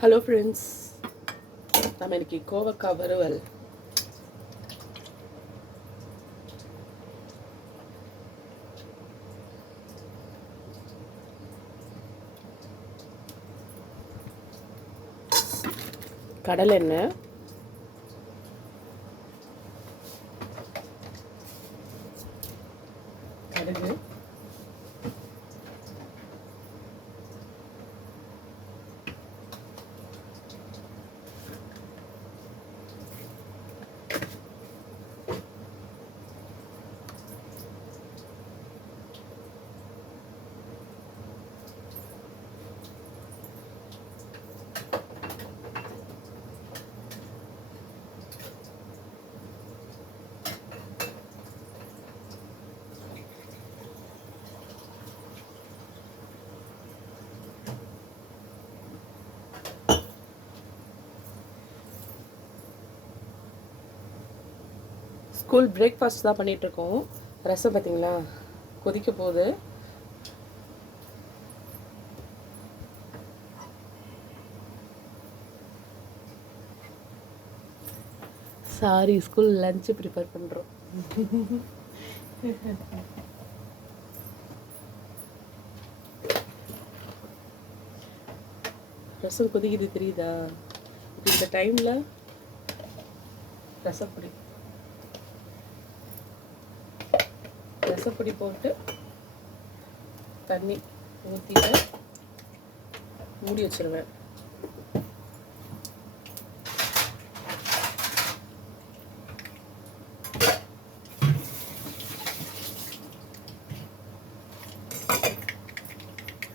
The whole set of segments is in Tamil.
ஹலோ ஃப்ரெண்ட்ஸ் நம்ம இன்னைக்கு கோவக்காய் வறுவல் கடலெண்ணெய் எண்ணெய் கடுகு ஸ்கூல் பிரேக்ஃபாஸ்ட் தான் பண்ணிகிட்ருக்கோம் ரசம் பார்த்தீங்களா கொதிக்க போகுது. சாரி ஸ்கூல் லஞ்சு ப்ரிப்பேர் பண்ணுறோம் ரசம் கொதிக்குது தெரியுதா? இந்த டைமில் ரசம் பிடிக்கும் ரசப்பொடி போட்டு தண்ணி ஊற்றிட்டு மூடி வச்சிருவேன்.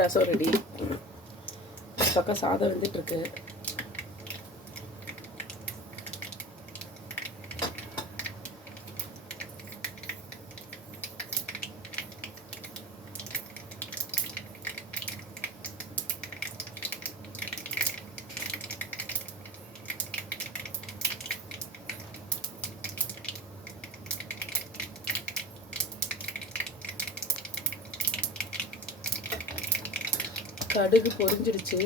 ரசம் ரெடி பக்கம் சாதம் வந்துட்டு கடுகு பொரிஞ்சிடுச்சு.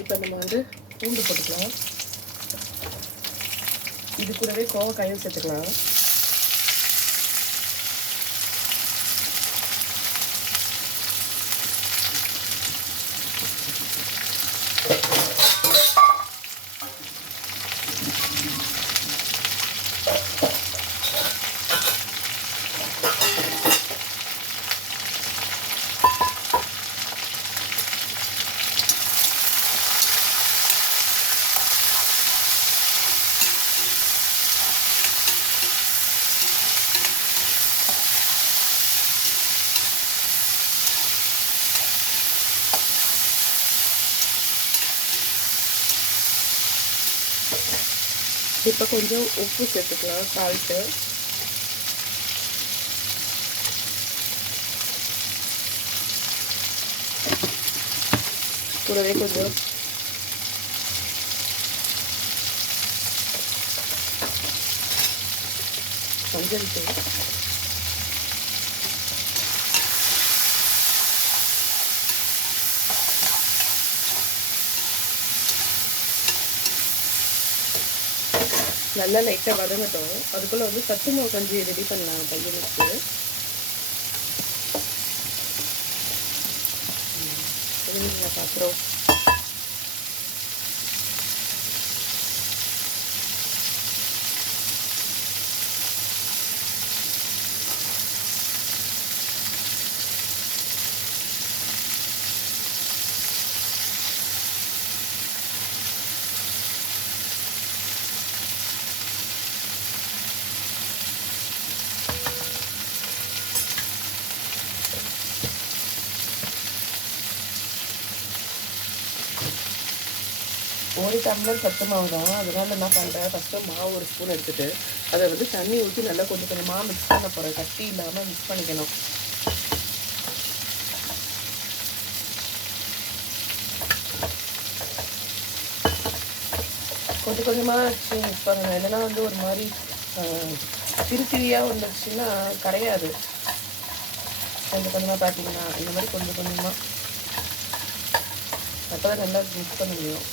இப்போ நம்ம வந்து பூண்டு போட்டுக்கலாம். இது கூடவே கோவக்காயும் சேர்த்துக்கலாம். இப்போ கொஞ்சம் உப்பு சேர்த்துக்கலாம் சால்ட்டு கூடவே கொஞ்சம் மஞ்சள் தூள். நல்லா லைட்டாக வதங்கட்டும். அதுக்குள்ளே வந்து சத்து மாவு கஞ்சி ரெடி பண்ணலாம் பையனுக்கு. சரிங்களா பாத்திரம் ஒரு டம்ளர் சத்து மாவு தான். அதனால் என்ன பண்ணுறேன் ஃபஸ்ட்டு மாவு ஒரு ஸ்பூன் எடுத்துகிட்டு அதை வந்து தண்ணி ஊற்றி நல்லா கொஞ்சம் கொஞ்சமாக மிக்ஸ் பண்ண போகிறேன் கட்டி இல்லாமல் மிக்ஸ் பண்ணிக்கணும். கொஞ்சம் கொஞ்சமாக வச்சு மிக்ஸ் பண்ணணும் இல்லைன்னா வந்து ஒரு மாதிரி சிறு சிறியாக வந்துடுச்சுன்னா கரையாது. கொஞ்சம் கொஞ்சமாக பார்த்தீங்கன்னா இந்த மாதிரி கொஞ்சம் கொஞ்சமாக அப்போ தான் நல்லா மிக்ஸ் பண்ண முடியும்.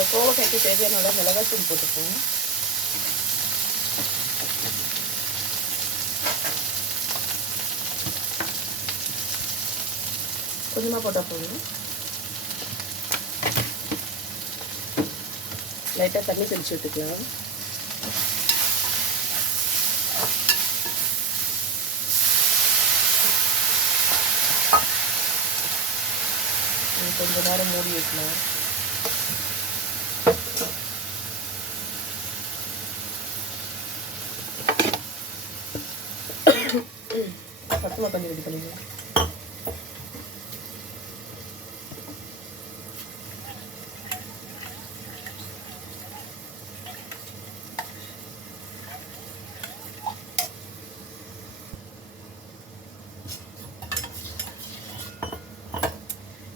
இப்போ கோவக்காய்க்கு தேவையான மிளகாத்தூள் போட்டுப்போம். கொஞ்சமாக போட்டால் போதும். லைட்டாக தண்ணி தெளிச்சு விட்டுக்கலாம். கொஞ்ச நேரம் மூடி வைக்கலாம். பத்து கொஞ்சம் ரெடி பண்ணிக்கலாம்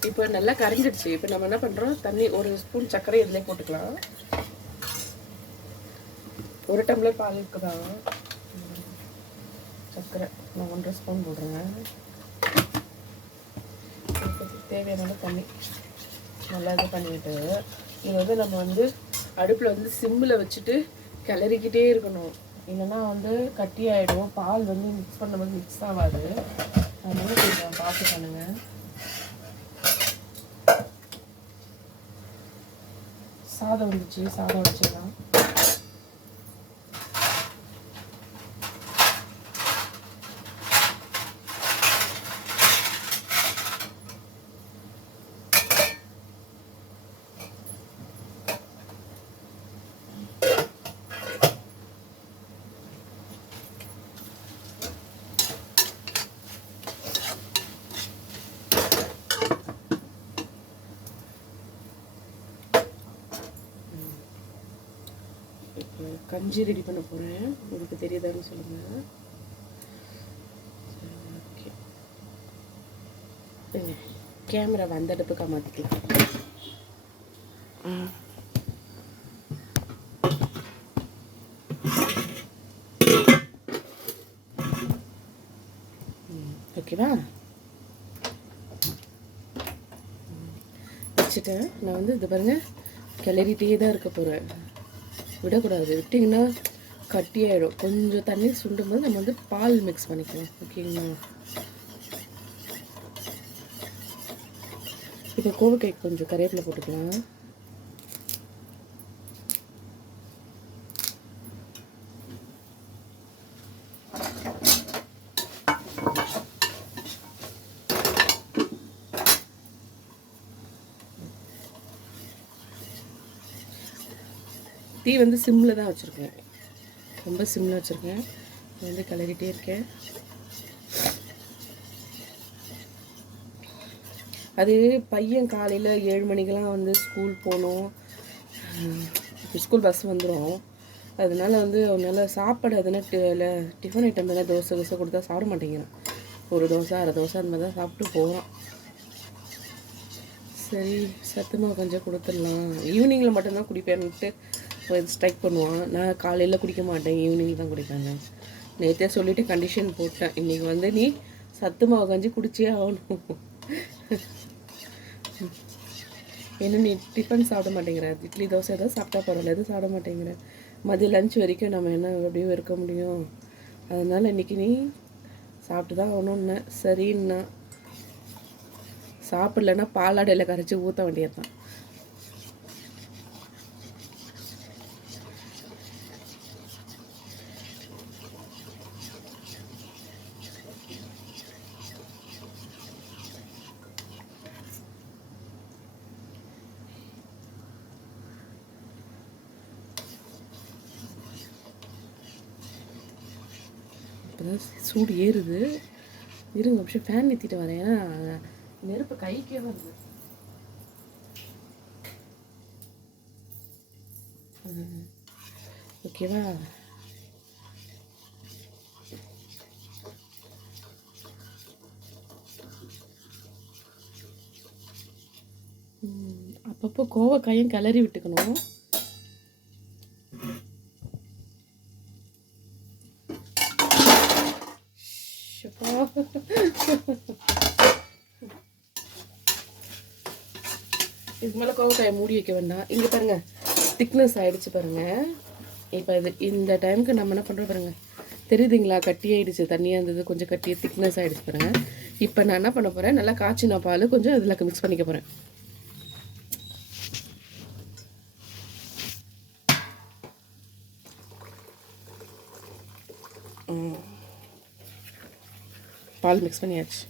இப்போ நல்லா கரைஞ்சிடுச்சு. இப்போ நம்ம என்ன பண்ணுறோம் தண்ணி ஒரு ஸ்பூன் சர்க்கரை இதிலே போட்டுக்கலாம். ஒரு டம்ளர் பால் இருக்குதா? சர்க்கரை. நான் ஒன்றரை ஸ்பூன் போடுறேன் தேவையான தண்ணி. நல்லா இது பண்ணிவிட்டு இது வந்து நம்ம வந்து அடுப்பில் வந்து சிம்மில் வச்சுட்டு கிளறிக்கிட்டே இருக்கணும். இல்லைன்னா வந்து கட்டி ஆகிடும் பால் வந்து மிக்ஸ் பண்ணும்போது மிக்ஸ் ஆகாது. அதனால கொஞ்சம் பார்த்து பண்ணுங்கள் சாதம் வந்துச்சு. சாதம் வச்சுக்கலாம் இப்போ கஞ்சி ரெடி பண்ண போகிறேன் உங்களுக்கு தெரியுதான்னு சொல்லுங்கள் ஓகே. கேமரா வந்த அடுப்புக்கா மாற்றிக்கலாம் ஓகேவா? வச்சுட்டேன். நான் வந்து இது பாருங்க கிளறிட்டே தான் இருக்க போகிறேன் விடக்கூடாது. விட்டிங்கன்னா கட்டியாயிடும். கொஞ்சம் தண்ணி சுண்டும் போது நம்ம வந்து பால் மிக்ஸ் பண்ணிக்கலாம். ஓகேங்களா? இப்போ கோவக்காய் கொஞ்சம் கருவேப்பிலை போட்டுக்கலாம். தீ வந்து சிம்மில் தான் வச்சுருக்கேன். ரொம்ப சிம்மில் வச்சுருக்கேன். வந்து கிளறிட்டே இருக்கேன். அது பையன் காலையில் ஏழு மணிக்கெல்லாம் வந்து ஸ்கூல் போகணும் ஸ்கூல் பஸ் வந்துடும் அதனால வந்து அவனால் சாப்பாடு எதுனா இல்லை டிஃபன் ஐட்டம் எல்லாம் தோசை தோசை கொடுத்தா சாப்பிட மாட்டேங்கிறான். ஒரு தோசை அரை தோசை அந்த மாதிரி தான் சாப்பிட்டு போகிறான் சரி சத்துமாவு கொஞ்சம் கொடுத்துடலாம். ஈவினிங்கில் மட்டும்தான் குடிப்பேன்ட்டு ஸ்ட்ரைக் பண்ணுவான். நான் காலையில் குடிக்க மாட்டேன் ஈவினிங் தான் குடிப்பேன் நேற்றே சொல்லிவிட்டு கண்டிஷன் போட்டேன். இன்றைக்கி வந்து நீ சத்து மாவு கஞ்சி குடிச்சே ஆகணும். ஏன்னா நீ டிஃபன் சாப்பிட மாட்டேங்கிற. இட்லி தோசை ஏதோ சாப்பிட்டா பரவாயில்ல. எதுவும் சாப்பிட மாட்டேங்கிற. மதியம் லஞ்ச் வரைக்கும் நம்ம என்ன எப்படியும் இருக்க முடியும். அதனால் இன்றைக்கி நீ சாப்பிட்டு தான் ஆகணும்னு சரின்னா சாப்பிட்லன்னா பாலாடையில் கரைச்சி ஊற்ற வேண்டியது தான் சூடு ஏறுது. இருங்க நிமிஷம் ஃபேன் நிறுத்திட்டு வரேன். ஏன்னா நெருப்பு கைக்கே வருது. ஓகேவா அப்பப்போ கோவக்காயும் கிளறி விட்டுக்கணும். இதுக்கு மேலே கோவக்காயை மூடி வைக்க வேண்டாம். இங்கே பாருங்கள் திக்னஸ் ஆகிடுச்சு பாருங்கள் இப்போ இது இந்த டைமுக்கு நம்ம என்ன பண்ணுறோம் பாருங்கள் தெரியுதுங்களா? கட்டி ஆகிடுச்சு தண்ணியாக இருந்தது கொஞ்சம் கட்டி திக்னஸ் ஆகிடுச்சு பாருங்கள் இப்போ நான் என்ன பண்ண போகிறேன் நல்லா காய்ச்சின பால் கொஞ்சம் இதில் மிக்ஸ் பண்ணிக்க போகிறேன் பால் மிக்ஸ் பண்ணியாச்சு.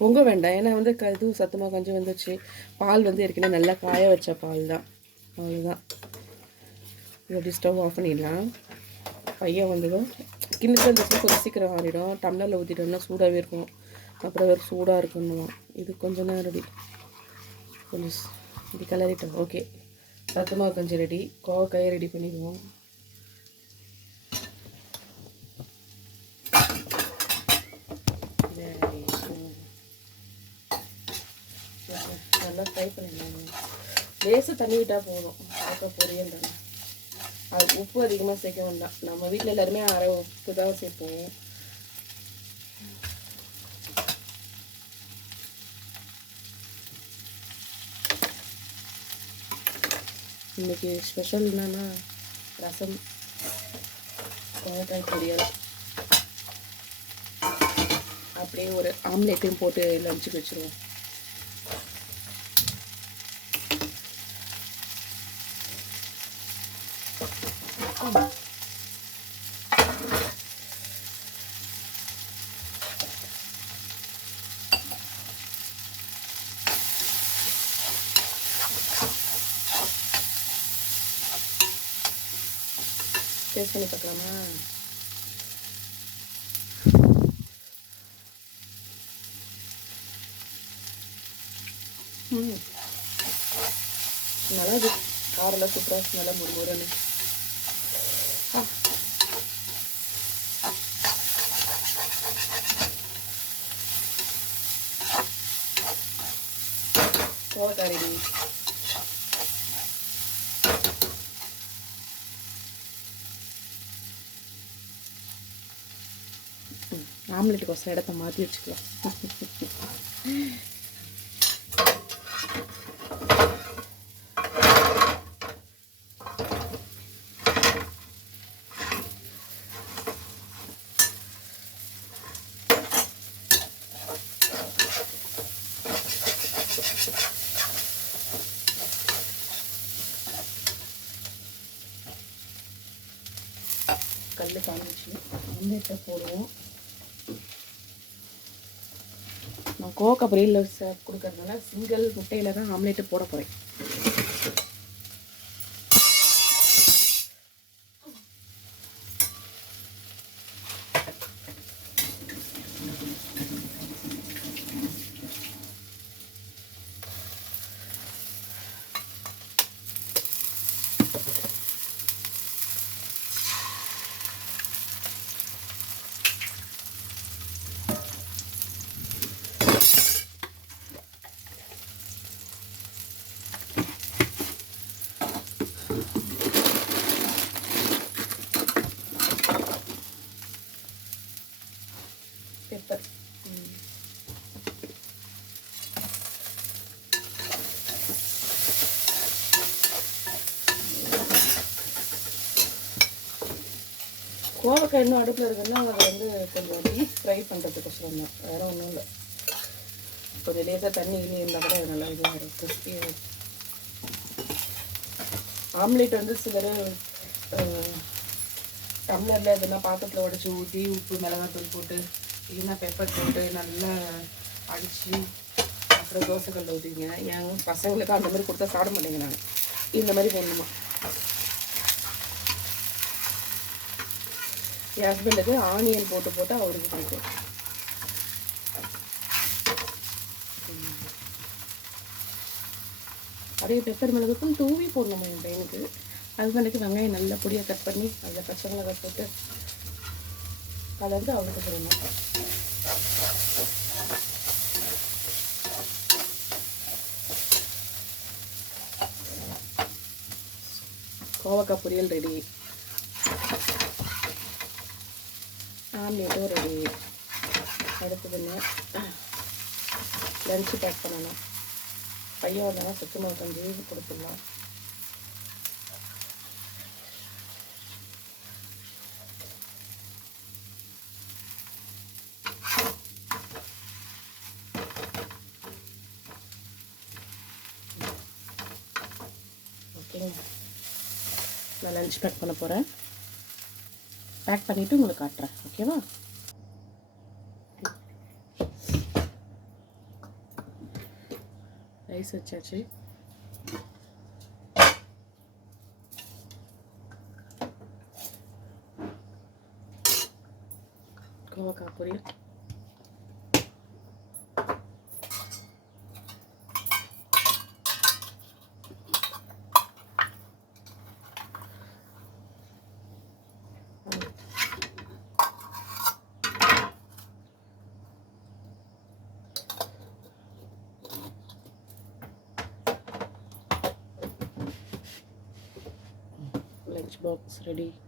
பொங்க வேண்டாம். ஏன்னா வந்து க இது சத்தமாக கஞ்சி வந்துச்சு பால் வந்து ஏற்கனவே நல்லா காய வச்ச பால் தான். அவ்வளோதான் இது அப்படி ஸ்டவ் ஆஃப் பண்ணிடலாம். பையன் வந்ததும் கிண்ணத்தில் இருந்துச்சுன்னா கொஞ்சம் சீக்கிரம் ஆறிடும். டம்ளரில் ஊற்றிட்டோம்னா சூடாகவே இருக்கும். அப்புறம் வேறு சூடாக இருக்கணும் இது கொஞ்சம் நேரம் ரெடி கொஞ்சம் இது இப்படி கிளறிட்டோம். ஓகே சத்தமாக கஞ்சி ரெடி கோவக்காயை ரெடி பண்ணிடுவோம். நல்லா ஃப்ரை பண்ணிடலாம் லேசாக தண்ணி விட்டால் போதும். பார்க்க பொரியல் தானே அது உப்பு அதிகமாக சேர்க்க வேண்டாம். நம்ம வீட்டில் எல்லாருமே அரை உப்பு தான் சேர்ப்போம். இன்றைக்கி ஸ்பெஷல் என்னென்னா ரசம். கோவக்காய் பொரியல். அப்படியே ஒரு ஆம்லேட்டையும் போட்டு லஞ்சுக்கு வச்சுருவோம். டேஸ்ட் பண்ணி பார்க்கலாமா? நல்லா இருக்கு. காரெல்லாம் சூப்பராக நல்லா முறுமுறுன்னு போகாரி ஆம்லெட்டுக்கு ஒரு இடத்த மாற்றி வச்சுக்கலாம். கல் காமிச்சு ஆம்லெட்டை போடுவோம். நான் கோவக்கா பொரியல் கொடுக்கறதுனால சிங்கிள் முட்டையில் தான் ஆம்லேட்டு போட போகிறேன் பெப்பர் பக்கம் இன்னும் அடுப்பில் இருக்குன்னா அதை வந்து கொஞ்சம் டீப் ஃப்ரை பண்ணுறதுக்கோசரம் தான். வேறு ஒன்றும் இல்லை. கொஞ்சம் லேசாக தண்ணி கிண்ணி இருந்தால் கூட அது நல்லா இதாக இருக்கும் கிறிஸ்பியாக ஆம்லேட் வந்து சிலர் டம்ளரில் எதுனா பாத்திரத்தில் உடச்சி ஊற்றி உப்பு மிளகாத்தூள் போட்டு இல்லைன்னா பெப்பர் போட்டு நல்லா அடித்து அப்புறம் தோசைக்கல்ல ஊற்றிங்க என் பசங்களுக்கு அந்த மாதிரி கொடுத்தா சாப்பிட மாட்டேங்க நான் இந்த மாதிரி வேணுமா? என் ஹஸ்பண்டுக்கு ஆனியன் போட்டு போட்டு அவருக்கு பிடிக்கும் அதே பெப்பர் மிளகுக்கும் தூவி போடணும் என் பையனுக்கு? ஹஸ்பண்டுக்கு வெங்காயம் நல்ல பொடியாக கட் பண்ணி அதில் பச்சை மிளகாய் போட்டு கலந்து அவருக்கு போடணும் கோவக்காய் பொரியல் ரெடி ஆம்லேட்டும் ரெடி அடுத்ததுங்க லஞ்சு பேக் பண்ணணும். பையன் வந்தானா சுத்தமாக கொஞ்சம் கொடுத்துடலாம். ஓகேங்க. நான் லஞ்ச் பேக் பண்ண போகிறேன் பேக் பண்ணிவிட்டு உங்களுக்கு காட்டுறேன் ஓகேவா ரைஸ் வச்சாச்சு. கோவக்காய் பொரியல். Lunch box ready